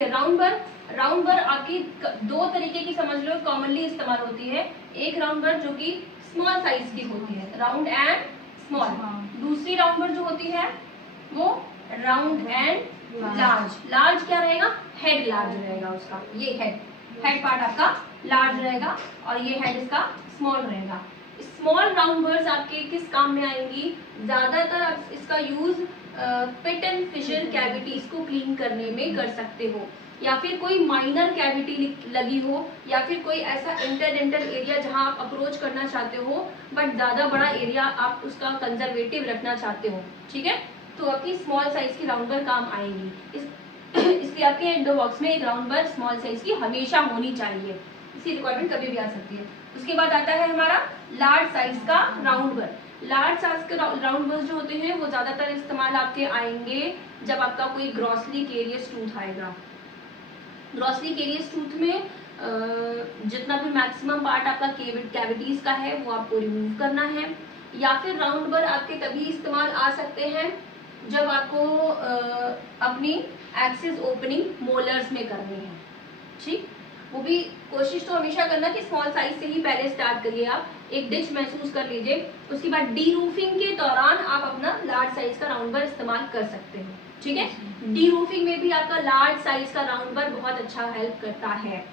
Round बर आपकी दो तरीके की समझ लो कॉमनली इस्तेमाल होती है। एक राउंड बर जो कि स्मॉल साइज की होती है, राउंड एंड स्मॉल। दूसरी राउंड बर जो होती है वो राउंड एंड लार्ज। लार्ज क्या रहेगा? हेड लार्ज रहेगा उसका। ये हेड पार्ट आपका लार्ज रहेगा और ये हेड इसका स्मॉल रहेगा। स्मॉल राउंड बर्ड्स आपके किस काम में आएंगी? ज्यादातर आप इसका use pit and fissure cavities को क्लीन करने में कर सकते हो, या फिर कोई माइनर कैविटी लगी हो, या फिर कोई ऐसा इंटरडेंटल एरिया जहां आप अप्रोच करना चाहते हो बट ज्यादा बड़ा एरिया आप उसका कंजर्वेटिव रखना चाहते हो। ठीक है, तो आपकी स्मॉल साइज की राउंड बर काम आएंगी। इसलिए आपके इंडो बॉक्स में एक राउंड बर स्मॉल साइज की हमेशा होनी चाहिए, इसकी रिक्वायरमेंट कभी भी आ सकती है। उसके बाद आता है हमारा लार्ज साइज का राउंड बर। लार्ज साइज के राउंड बर्स जो होते हैं वो ज्यादातर इस्तेमाल आपके आएंगे जब आपका कोई ग्रॉसली केरियस टूथ आएगा। ग्रॉसली केरियस टूथ में जितना भी मैक्सिमम पार्ट आपका कैविटीज का है वो आपको रिमूव करना है। या फिर राउंड बर आपके तभी इस्तेमाल आ सकते हैं जब आपको अपनी एक्सिस ओपनिंग मोलर्स में करनी है। ठीक, वो भी कोशिश तो हमेशा करना कि स्मॉल साइज से ही पहले स्टार्ट करिए। आप एक डिच महसूस कर लीजिए, उसके बाद डी रूफिंग के दौरान आप अपना लार्ज साइज का राउंड बर इस्तेमाल कर सकते हो। ठीक है, डी रूफिंग में भी आपका लार्ज साइज का राउंड बर बहुत अच्छा हेल्प करता है।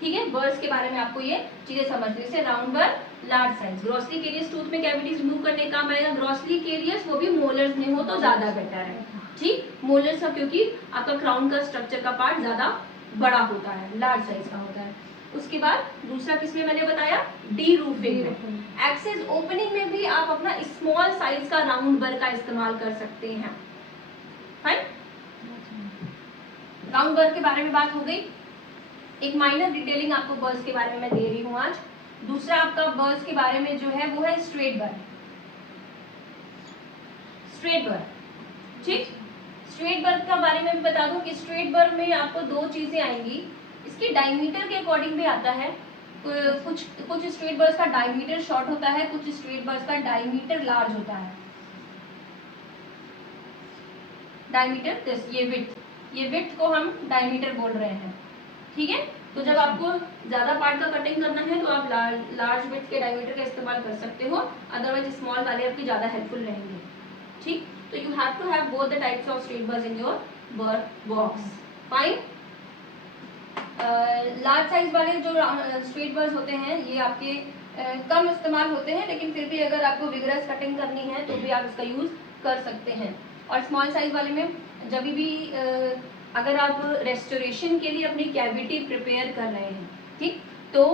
ठीक है, बर्ड्स के बारे में आपको ये चीजें समझनी है। राउंड बर, large size. Grossly carious tooth में कैविटीज रिमूव करने का काम आएगा। ग्रॉसली केरियस वो भी मोलर्स में हो तो ज्यादा बेटर है। ठीक, मोलर्स का क्योंकि आपका क्राउन का स्ट्रक्चर का पार्ट ज्यादा बड़ा होता है, लार्ज साइज का होता है। उसके बाद दूसरा किसमें मैंने बताया? डी रूफिंग में। एक्सेस ओपनिंग में भी आप अपना स्मॉल साइज का राउंड बर का इस्तेमाल कर सकते हैं। फाइन, राउंड बर के बारे में बात हो गई। एक माइनर डिटेलिंग आपको बर्ड्स के बारे में मैं दे रही हूं आज। दूसरा आपका बर्ड्स के बारे में जो है वो है स्ट्रेट बर। स्ट्रेट बर, ठीक, स्ट्रेट बर का बारे में भी बता दूं कि स्ट्रेट बर में आपको दो चीजें आएंगी। इसके डायमीटर के अकॉर्डिंग भी आता है। कुछ स्ट्रेट बर्ड्स का डायमीटर शॉर्ट होता है, कुछ स्ट्रेट बर्ड्स का डायमीटर लार्ज होता है। डायमीटर, ये विड्थ को हम डायमीटर बोल रहे हैं। ठीक है, तो जब आपको ज्यादा पार्ट का कटिंग करना है तो आप लार्ज विड्थ के डायमीटर का इस्तेमाल कर सकते हो, अदरवाइज स्मॉल वाले आपकी ज्यादा हेल्पफुल रहेंगे। ठीक, तो you have to have both the types of straight burs in your bur box. Fine, large size वाले जो स्ट्रेट बर्ड्स होते हैं ये आपके कम इस्तेमाल होते हैं, लेकिन फिर भी अगर आपको विगरस कटिंग करनी है तो भी आप इसका यूज कर सकते हैं। और स्मॉल साइज वाले में जब भी अगर आप रेस्टोरेशन के लिए अपनी कैविटी प्रिपेयर कर रहे हैं, ठीक, तो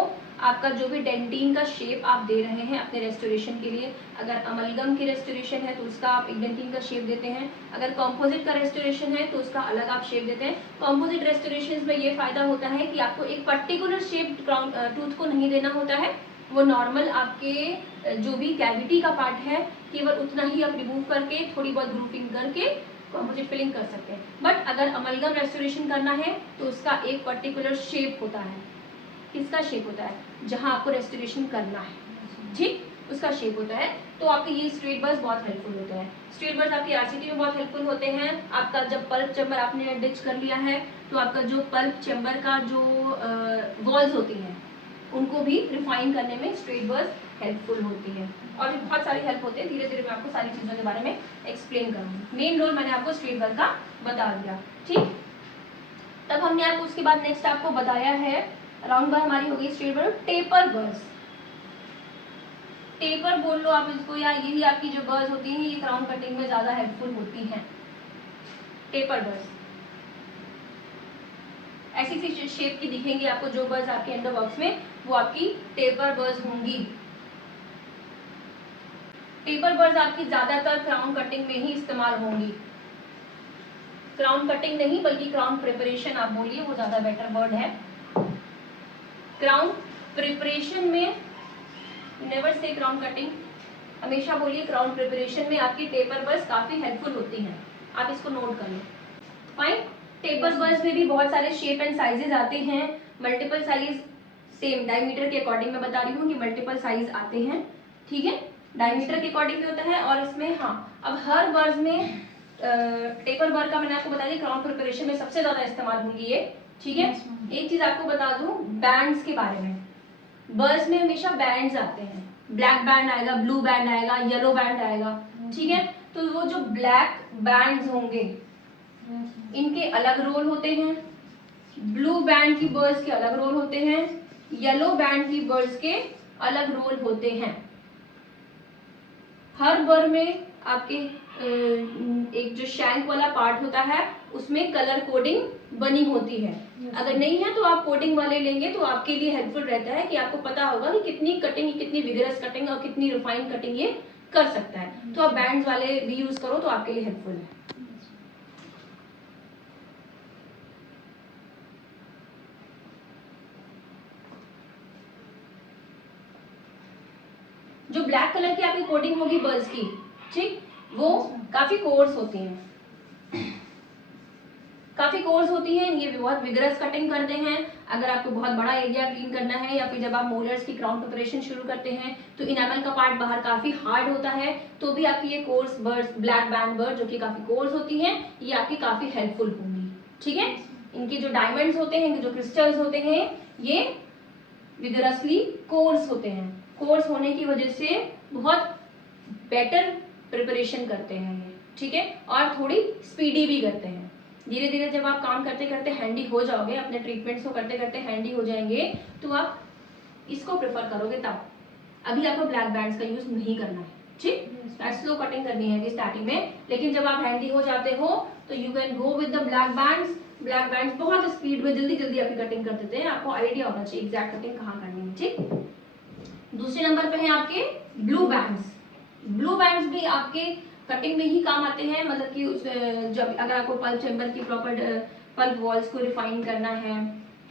आपका जो भी डेंटिन का शेप आप दे रहे हैं अपने रेस्टोरेशन के लिए, अगर अमलगम की रेस्टोरेशन है तो उसका आप एक डेंटिन का शेप देते हैं, अगर कॉम्पोजिट का रेस्टोरेशन है तो उसका अलग आप शेप देते हैं। कॉम्पोजिट रेस्टोरेशन में ये फायदा होता है कि आपको एक पर्टिकुलर शेप टूथ को नहीं देना होता है, वो नॉर्मल आपके जो भी कैविटी का पार्ट है केवल उतना ही आप रिमूव करके थोड़ी बहुत ग्रूपिंग करके कॉम्पोजिट फिलिंग कर सकते हैं। बट अगर अमलगम रेस्टोरेशन करना है तो उसका एक पर्टिकुलर शेप होता है। किसका शेप होता है? जहां आपको रेस्टोरेशन करना है, ठीक, उसका शेप होता है। तो आपके ये स्ट्रेट बर्ड्स बहुत हेल्पफुल होते हैं। स्ट्रेट बर्ड्स आपके आरसीटी में बहुत हेल्पफुल होते हैं। आपका जब पल्प चैम्बर आपने डिच कर लिया है तो आपका जो पल्प चैम्बर का जो वॉल्स होती हैं उनको भी रिफाइन करने में स्ट्रेट बर्ड्स हेल्पफुल होती है। और भी बहुत सारी हेल्प होते हैं, धीरे धीरे मैं आपको सारी चीज़ों के बारे में एक्सप्लेन करूँगी। मेन रोल मैंने आपको स्ट्रेट बर्ड का बता दिया, ठीक। तब हमने आपको उसके बाद नेक्स्ट आपको बताया है राउंड बर हमारी हो गई straight bird. Taper birds, taper बोल लो आप इसको, या यही आपकी जो बर्ड्स होती हैं ये क्राउन कटिंग में ज्यादा हेल्पफुल होती हैं। टेपर बर्ड्स ऐसी सी शेप की दिखेंगी आपको, जो बर्ड्स आपके एंडो बॉक्स में वो आपकी टेपर बर्ड्स होंगी। टेपर बर्ड्स आपकी ज्यादातर क्राउन कटिंग में ही इस्तेमाल होंगी। क्राउन कटिंग नहीं बल्कि क्राउन प्रिपरेशन आप बोलिए, वो ज्यादा बेटर वर्ड है। क्राउन प्रिपरेशन में, नेवर से क्राउन कटिंग, हमेशा बोलिए क्राउन प्रिपरेशन में आपकी टेपर बर्ड्स काफी हेल्पफुल होती हैं। आप इसको नोट कर लो। फाइन, टेपर बर्ड्स में भी बहुत सारे शेप एंड साइजेस आते हैं। मल्टीपल साइज, सेम डायमीटर के अकॉर्डिंग मैं बता रही हूँ कि मल्टीपल साइज आते हैं, ठीक है, डायमीटर के अकॉर्डिंग भी होता है। और इसमें हाँ, अब हर बर्ड्स में टेपर बर का मैंने आपको बता दिया क्राउन प्रिपरेशन में सबसे ज्यादा इस्तेमाल होंगी ये, ठीक है। एक चीज आपको बता दूं बैंड्स के बारे में, बर्ड्स में हमेशा बैंड्स आते हैं, ब्लैक बैंड आएगा, ब्लू बैंड आएगा, येलो बैंड आएगा, ठीक है। तो वो जो ब्लैक बैंड्स होंगे इनके अलग रोल होते हैं, ब्लू बैंड की बर्ड्स के अलग रोल होते हैं, येलो बैंड की बर्ड्स के अलग रोल होते हैं। हर बर्ड में आपके एक जो शैंक वाला पार्ट होता है उसमें कलर कोडिंग बनी होती है। अगर नहीं है तो आप कोडिंग वाले लेंगे तो आपके लिए हेल्पफुल रहता है कि आपको पता होगा कि कितनी कटिंग, कितनी विगरस कटिंग और कितनी रिफाइन कटिंग ये कर सकता है। तो आप बैंड्स वाले भी यूज करो तो आपके लिए हेल्पफुल है। जो ब्लैक कलर की आपकी कोटिंग होगी बर्ड्स की, ठीक, वो काफी कोर्स होती हैं, काफी कोर्स होती हैं। ये बहुत विगरस कटिंग करते हैं। अगर आपको बहुत बड़ा एरिया क्लीन करना है या फिर जब आप मोलर्स की क्राउन प्रिपरेशन शुरू करते हैं तो इनामल का पार्ट बाहर काफी हार्ड होता है, तो भी आपकी ये course birds, black band bird जो कि काफी कोर्स होती हैं, ये आपकी काफी हेल्पफुल होंगी, ठीक है। इनके जो डायमंड्स होते हैं, इनके जो क्रिस्टल्स होते हैं, ये विगरसली कोर्स होते हैं। कोर्स होने की वजह से बहुत बेटर प्रिपरेशन करते हैं ये, ठीक है, और थोड़ी स्पीडी भी करते हैं। धीरे धीरे जब आप काम करते करते हैंडी हो जाओगे, अपने ट्रीटमेंट्स को करते करते हैंडी हो जाएंगे, तो आप इसको प्रेफर करोगे तब। अभी आपको ब्लैक बैंड्स का यूज नहीं करना है, ठीक, स्लो कटिंग करनी है स्टार्टिंग में, लेकिन जब आप हैंडी हो जाते हो तो you can go with the black bands. Black bands बहुत स्पीड में जल्दी जल्दी आपकी कटिंग कर देते हैं, आपको आइडिया होना चाहिए एग्जैक्ट कटिंग कहाँ करनी है, ठीक। दूसरे नंबर पे है आपके ब्लू बैंड्स। ब्लू बैंड्स भी आपके कटिंग में ही काम आते हैं, मतलब कि जब अगर आपको पल्प चेम्बर की प्रॉपर पल्प वॉल्स को रिफाइन करना है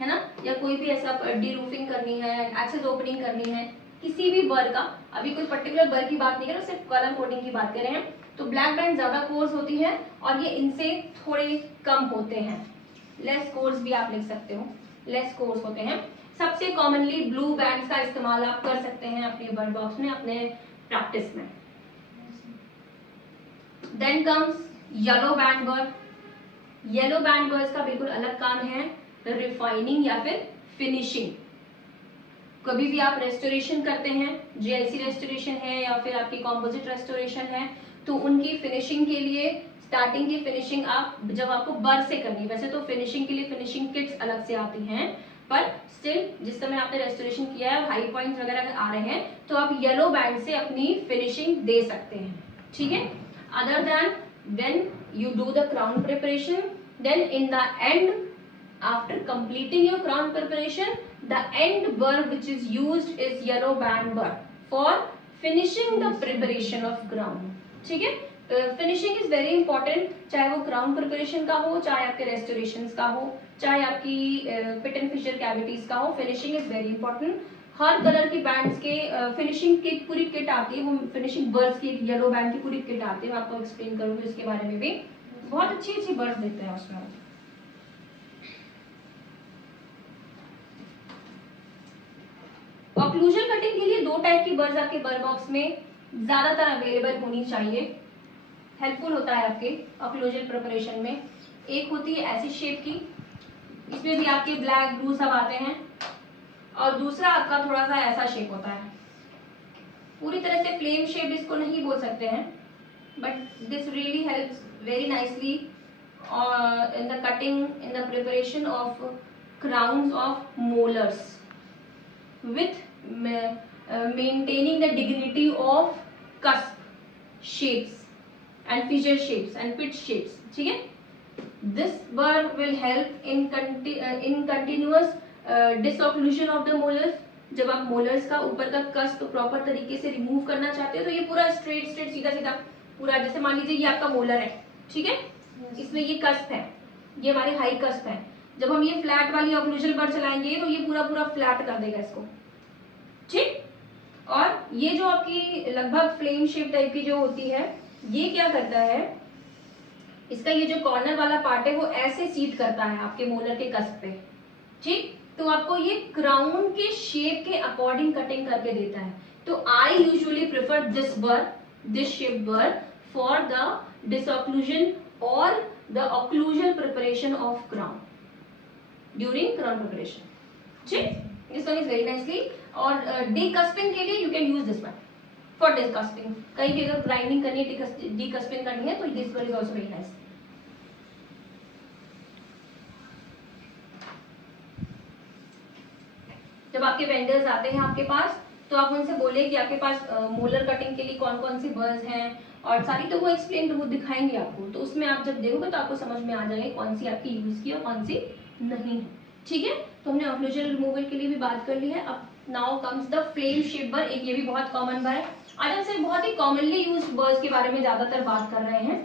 ना, या कोई भी ऐसा डी रूफिंग करनी है, एक्सेस ओपनिंग करनी है किसी भी बर का, अभी कोई पर्टिकुलर बर की बात नहीं कर रहे, सिर्फ कलर कोडिंग की बात कर रहे हैं, तो ब्लैक बैंड ज्यादा कोर्स होती है और ये इनसे थोड़े कम होते हैं। लेस कोर्स भी आप लिख सकते हो, लेस कोर्स होते हैं। सबसे कॉमनली ब्लू बैंड्स का इस्तेमाल आप कर सकते हैं अपने बर्ड बॉक्स में, अपने प्रैक्टिस में। Then comes yellow band bur. Yellow band burs का बिल्कुल अलग काम है, रिफाइनिंग या फिर फिनिशिंग। कभी भी आप रेस्टोरेशन करते हैं, जीएलसी रेस्टोरेशन है या फिर आपकी कॉम्पोजिट रेस्टोरेशन है, तो उनकी फिनिशिंग के लिए स्टार्टिंग की फिनिशिंग आप जब आपको बर से करनी, वैसे तो फिनिशिंग के लिए फिनिशिंग किट्स अलग से आती हैं, पर स्टिल जिस समय आपने रेस्टोरेशन किया है और हाई पॉइंट्स वगैरह अगर आ रहे हैं तो आप येलो बैंड से अपनी फिनिशिंग दे सकते हैं, ठीक है। Other than when you do the crown preparation, then in the end after completing your crown preparation, the end burr which is used is yellow band burr for finishing the preparation of crown, ठीक है। Finishing is very important, चाहे वो crown preparation का हो, चाहे आपके restoration का हो, चाहे आपकी पिट एंड फिशर कैविटीज का हो, finishing is very important. Her colour की बैंड्स के फिनिशिंग की पूरी किट आती है, वो फिनिशिंग बर्ड्स की येलो बैंड की पूरी किट आती है, मैं आपको एक्सप्लेन करूंगी इसके बारे में भी। बहुत अच्छी अच्छी बर्ड्स देते हैं उसमें। ऑक्लूजन कटिंग के लिए दो टाइप की बर्ड्स आपके बर्ड बॉक्स में ज्यादातर अवेलेबल होनी चाहिए, हेल्पफुल होता है आपके ऑक्लूजन प्रिपरेशन में। एक होती है ऐसी शेप की, इसमें भी आपके ब्लैक ब्लू सब आते हैं, और दूसरा आपका थोड़ा सा ऐसा शेप होता है, पूरी तरह से फ्लेम शेप इसको नहीं बोल सकते हैं, but this really helps very nicely in the cutting, in the preparation of crowns of molars with maintaining the dignity of cusp shapes and fissure shapes and pit shapes, ठीक है। This burr will help in continuous disocclusion of the molars। जब आप molars का ऊपर का cusp proper तरीके से remove करना चाहते हो तो ये पूरा स्ट्रेट स्ट्रेट सीधा सीधा पूरा, जैसे मान लीजिए ये आपका मोलर है, ठीक है, इसमें ये कस्प है, ये हमारे हाई कस्प है, जब हम ये फ्लैट वाली ऑक्लूजन पर चलाएंगे तो ये पूरा पूरा फ्लैट कर देगा इसको, ठीक। और ये जो आपकी लगभग फ्लेम शेप टाइप की जो होती है, ये क्या करता है, इसका ये जो कॉर्नर वाला पार्ट है वो ऐसे सीट करता है आपके मोलर के कस्प पे, ठीक। तो आपको ये क्राउन के शेप के अकॉर्डिंग कटिंग करके देता है। तो I usually prefer this shape Burr for the disocclusion or the occlusal preparation of crown during crown preparation. ठीक, this one is very nicely. और decusping के लिए you can use this one for decusping. कहीं भी अगर grinding करनी है, decusping करनी है, तो this one is also very nice. जब आपके वेंडर्स आते हैं आपके पास, तो आप उनसे बोले कि आपके पास मोलर कटिंग के लिए कौन कौन सी बर्स हैं, और सारी तो वो एक्सप्लेन, तो वो दिखाएंगे आपको, तो उसमें आप जब देखोगे तो आपको समझ में आ जाएगा कौन सी आपकी यूज की और कौन सी नहीं है. ठीक है, तो हमने ऑक्लूजन रिमूवल के लिए भी बात कर ली है. अब now comes the flame shape बर. एक ये भी बहुत कॉमन बर है. आज हम सिर्फ बहुत ही कॉमनली यूज बर्स के बारे में ज्यादातर बात कर रहे हैं,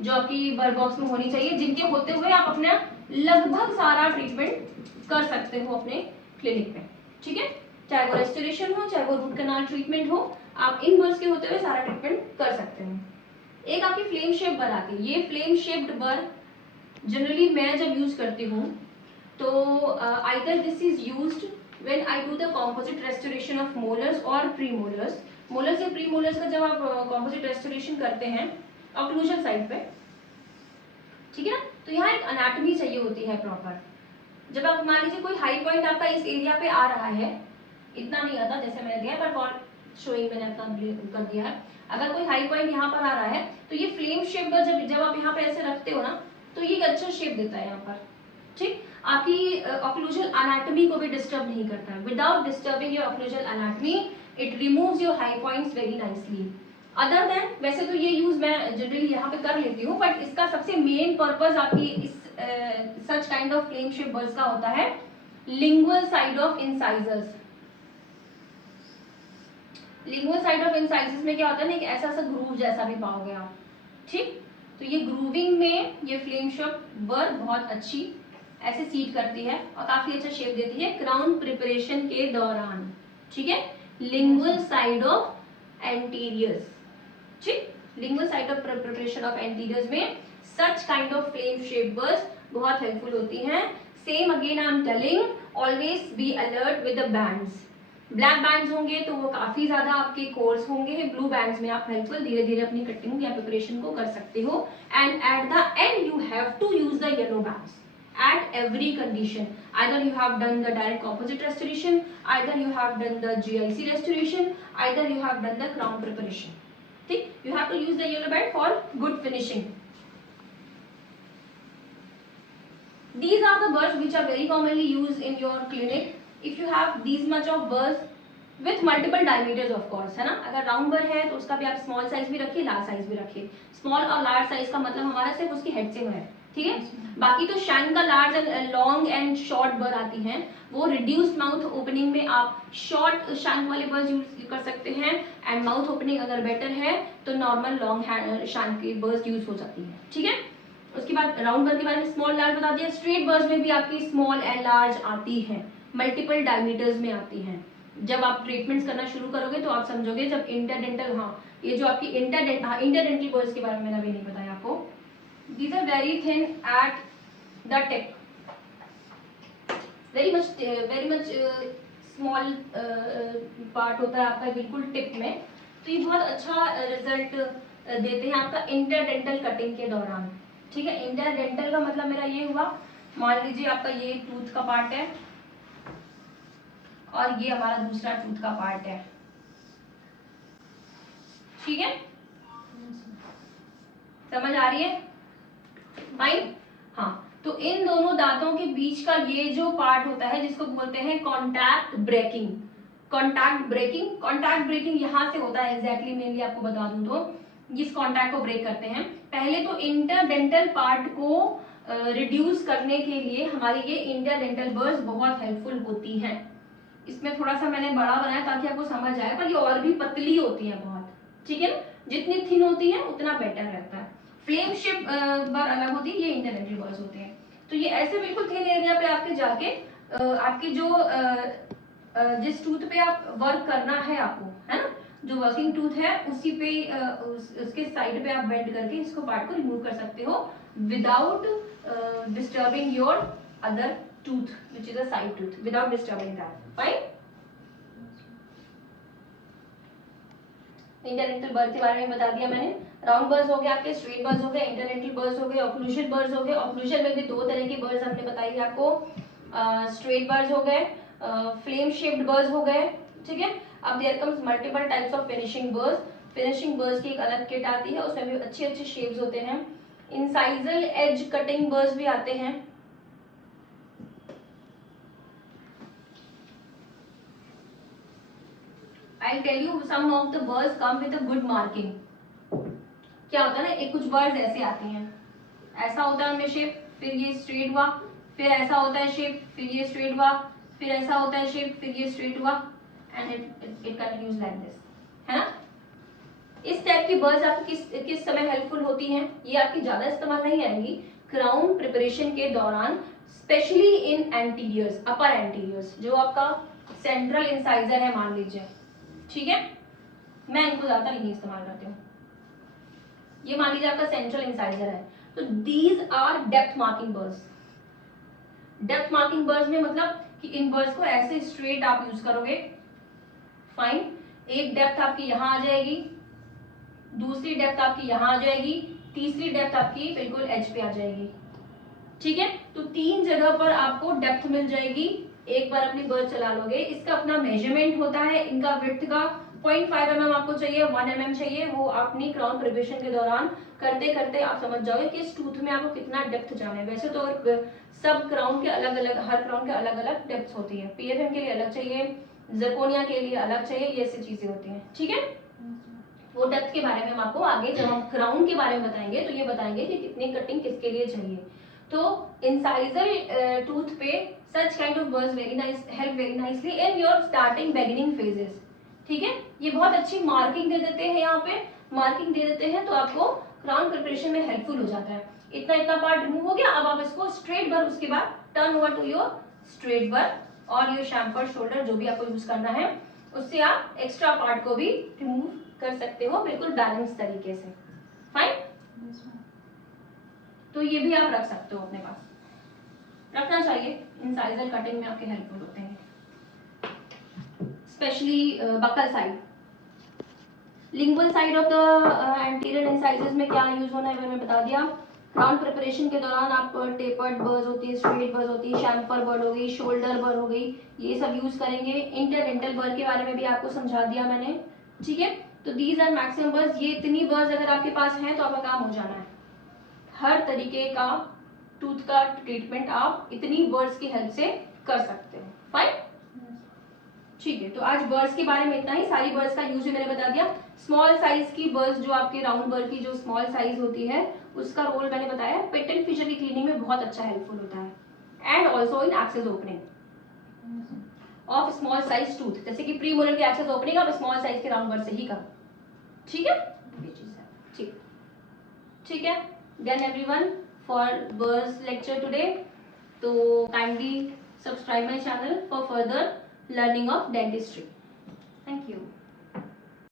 जो आपकी बर बॉक्स में होनी चाहिए, जिनके होते हुए आप अपना लगभग सारा ट्रीटमेंट कर सकते हो अपने क्लिनिक में. ठीक है, चाहे वो रेस्टोरेशन हो, चाहे वो रूट कैनाल ट्रीटमेंट हो, आप इन बर्स के होते हुए सारा ट्रीटमेंट कर सकते हो. एक आपकी फ्लेम शेप बर आती है. ये फ्लेम शेप्ड बर जनरली मैं जब यूज करती हूँ तो either this is used when I do the composite restoration of molars और प्रीमोलर्स. मोलर्स या प्रीमोलर्स का जब आप कॉम्पोजिट रेस्टोरेशन करते हैं ऑक्लूजन साइड पे, ठीक है ना, तो यहाँ एक अनाटमी चाहिए होती है प्रॉपर. जब आप मान लीजिए कोई हाई पॉइंट आपका इस एरिया पे आ रहा है, इतना नहीं आता जैसे मैंने दिया है, पर फॉर शोइंग मैंने अपना कर दिया है. अगर कोई हाई पॉइंट यहाँ पर आ रहा है तो ये फ्लेम शेप का जब आप यहाँ पे ऐसे रखते हो ना, तो ये एक अच्छा शेप देता है यहाँ पर. ठीक, आपकी ऑक्लूजल एनाटॉमी को भी डिस्टर्ब नहीं करता है. Without disturbing your occlusal anatomy it removes your high points very nicely. Other than, वैसे तो ये यूज मैं जनरली यहाँ पे कर लेती हूँ, बट इसका सबसे मेन पर्पस आपकी इस such kind of flame shape burs का होता है lingual side of incisors. Lingual side of incisors में क्या होता है ना, एक ऐसा सा ग्रूव जैसा भी पाओगे आप. ठीक, तो ये ग्रूविंग में ये फ्लेम शेप बर बहुत अच्छी ऐसे सीट करती है और काफी अच्छा शेप देती है क्राउन प्रिपरेशन के दौरान. ठीक है, लिंगुअल साइड ऑफ एंटीरियर्स. ठीक, lingual side of preparation of anteriors में such kind of flame shape burs बहुत हेल्पफुल होती हैं. Same again I am telling, always be alert with the bands. Black bands होंगे तो वो काफी ज्यादा आपके कोर्स होंगे. ब्लू बैंड्स में आप हेल्पफुल धीरे धीरे अपनी कटिंग या प्रिपरेशन को कर सकते हो. And at the end you have to use the yellow bands at every condition. Either you have done the direct composite restoration, either you have done the GIC restoration, either you have done the crown preparation. ठीक, you have to use the yellow band for good finishing. These are the burrs which are very commonly used in your clinic. If you have these much of burrs with multiple diameters of course, है ना. अगर round बर है तो उसका भी आप small size भी रखिए, लार्ज साइज भी रखिए. स्मॉल और लार्ज साइज का मतलब हमारा सिर्फ उसकी हेड से है. ठीक है, बाकी तो शैंक का large and long and short बर आती हैं, वो रिड्यूस्ड माउथ ओपनिंग में आप शॉर्ट शैंक वाले बर्स यूज कर सकते हैं. एंड माउथ ओपनिंग अगर बेटर है तो नॉर्मल लॉन्ग शैंक की बर्स यूज हो सकती है. ठीक है, उसके बाद राउंड बर के बारे में स्मॉल लार्ज बता दिया. स्ट्रेट बर्स में भी आपकी स्मॉल एंड लार्ज आती है, मल्टीपल डायमीटर्स में आती हैं. जब आप ट्रीटमेंट्स करना शुरू करोगे तो आप समझोगे जब इंटरडेंटल, हाँ ये जो आपकी इंटरडेंटल बर्स के बारे में मैंने अभी नहीं बताया आपको. These are very thin at the tip, very much small part होता है आपका बिल्कुल टिप में. तो ये बहुत अच्छा रिजल्ट देते हैं आपका इंटरडेंटल कटिंग के दौरान. ठीक है, इंटरडेंटल का मतलब मेरा ये हुआ, मान लीजिए आपका ये टूथ का पार्ट है और ये हमारा दूसरा टूथ का पार्ट है. ठीक है, समझ आ रही है भाई. हाँ, तो इन दोनों दांतों के बीच का ये जो पार्ट होता है जिसको बोलते हैं कॉन्टैक्ट ब्रेकिंग. कॉन्टैक्ट ब्रेकिंग यहाँ से होता है एग्जैक्टली. मैं भी आपको बता दूं तो इस कॉन्टैक्ट को ब्रेक करते हैं. पहले तो इंटरडेंटल पार्ट को रिड्यूस करने के लिए हमारी ये इंटरडेंटल बर्स बहुत हेल्पफुल होती हैं. इसमें थोड़ा सा मैंने बड़ा बनाया ताकि आपको समझ आए, पर ये और भी पतली होती है बहुत. ठीक है ना, जितनी थिन होती है उतना बेटर रहता है. फ्लेम शेप बर अलग होती है, ये इंटरडेंटल बर्स होते हैं. तो ये ऐसे बिल्कुल थिन एरिया पे आपके जाके आपके जो जिस टूथ पे आप वर्क करना है आपको, है ना, जो वर्किंग टूथ है उसी पे उसके साइड पे आप बेंड करके इसको पार्ट को रिमूव कर सकते हो without disturbing your other tooth which is a side tooth, without disturbing that. Fine. Interdental बर के बारे में बता दिया मैंने. राउंड बर्ड्स हो गए आपके, स्ट्रेट बर्ड्स हो गए, इंटरडेंटल बर्ड्स हो गए, ऑक्लूजन बर्ड्स हो गए। ऑक्लूजन में भी दो तरह के बर्ड्स हमने बताई है आपको, स्ट्रेट बर्ड्स हो गए, फ्लेम शेप्ड बर्ड्स हो गए, ठीक है। अब there comes multiple types of finishing burs. Finishing burs की एक अलग किट आती है, उसमें भी अच्छे अच्छे शेप्स होते हैं। इंसाइजल एज कटिंग बर्ड्स भी आते हैं। I'll tell you some of the birds come with a good marking. क्या होता है ना, एक कुछ बर्ड्स ऐसे आती हैं, ऐसा होता है उनमें शेप, फिर ये स्ट्रेट हुआ, फिर ऐसा होता है शेप, फिर ये स्ट्रेट हुआ, फिर ऐसा होता है शेप, फिर ये स्ट्रेट हुआ, and it continues like this, है ना। इस टाइप की बर्ड्स आपकी किस समय हेल्पफुल होती हैं, ये आपकी ज्यादा इस्तेमाल नहीं आएंगी क्राउन प्रिपरेशन के दौरान, स्पेशली इन एंटीरियर्स, अपर एंटीरियर्स, जो आपका सेंट्रल इंसाइजर है मान लीजिए, ठीक है। मैं इनको ज्यादा नहीं इस्तेमाल करती हूँ। ये मान लीजिए आपका सेंट्रल इंसाइजर है, तो these are depth marking burs. Depth marking burs में मतलब कि इन बर्ड्स को ऐसे स्ट्रेट आप यूज करोगे, फाइन। एक डेप्थ आपकी यहां आ जाएगी, दूसरी डेप्थ आपकी यहां आ जाएगी, तीसरी डेप्थ आपकी बिल्कुल एज पे आ जाएगी, ठीक है। तो 3 जगह पर आपको डेप्थ मिल जाएगी, एक बार अपनी बर्ड चला लोगे। इसका अपना मेजरमेंट होता है, इनका विड्थ का 0.5 mm आपको चाहिए, 1 mm चाहिए, वो अपनी क्राउन प्रिपरेशन के दौरान करते करते आप समझ जाओगे कि इस टूथ में आपको कितना डेप्थ जाना है। वैसे तो सब क्राउन के अलग अलग, हर क्राउन के अलग अलग डेप्थ होती है, पीएफएम के लिए अलग चाहिए, जर्कोनिया के लिए अलग चाहिए, ये ऐसी चीजें होती हैं, ठीक है। वो डेप्थ के बारे में हम आपको आगे जब हम क्राउन के बारे में बताएंगे तो ये बताएंगे कि कितनी कटिंग किसके लिए चाहिए। तो इंसाइजल टूथ पे सच kind of birds very nice, help very nicely in your starting beginning phases, ठीक है। ये बहुत अच्छी मार्किंग दे देते हैं, यहाँ पे मार्किंग दे देते हैं, तो आपको क्राउन प्रिपरेशन में हेल्पफुल हो जाता है। इतना इतना पार्ट रिमूव हो गया, अब आप इसको स्ट्रेट बर, उसके बाद turn over to your straight bur और योर शैम्फर शोल्डर, जो भी आपको यूज करना है, उससे आप एक्स्ट्रा पार्ट को भी रिमूव कर सकते हो बिल्कुल बैलेंस तरीके से, फाइन। तो ये भी आप रख सकते हो अपने पास, रखना चाहिए, इंसाइजर कटिंग में आपके हेल्पफुल होते हैं, specially buccal side. Lingual side of the anterior incisors में क्या यूज होना है मैंने बता दिया। क्राउन प्रिपरेशन के दौरान आप टेपर्ड बर्ड्स होती है, स्ट्रेट बर्ड होती है, शैम्फर बर्ड हो गई, शोल्डर बर्ड हो गई, ये सब यूज करेंगे। इंटरडेंटल बर्ड के बारे में भी आपको समझा दिया मैंने, ठीक है। तो दीज आर मैक्सिमम बर्ड्स, ये इतनी बर्ड्स अगर आपके पास हैं तो आपका काम हो जाना है। हर तरीके का टूथ का ट्रीटमेंट आप इतनी बर्ड्स की हेल्प से कर सकते हो, फाइन, ठीक है। तो आज बर्ड्स के बारे में इतना ही, सारी बर्ड्स का यूज मैंने बता दिया। स्मॉल साइज की बर्ड्स, जो आपके राउंड बर्ड की जो स्मॉल साइज होती है, उसका रोल मैंने बताया, पेट एंड फिशर की क्लीनिंग में बहुत अच्छा हेल्पफुल होता है, and also in excess opening of small size tooth, जैसे कि प्री मोलर के एक्सेस ओपनिंग आप स्मॉल साइज के राउंड बर्ड से ही करो, ठीक है। ये चीज है, ठीक, ठीक है। Then everyone for burs lecture today, तो kindly subscribe my channel for further learning of dentistry. Thank you.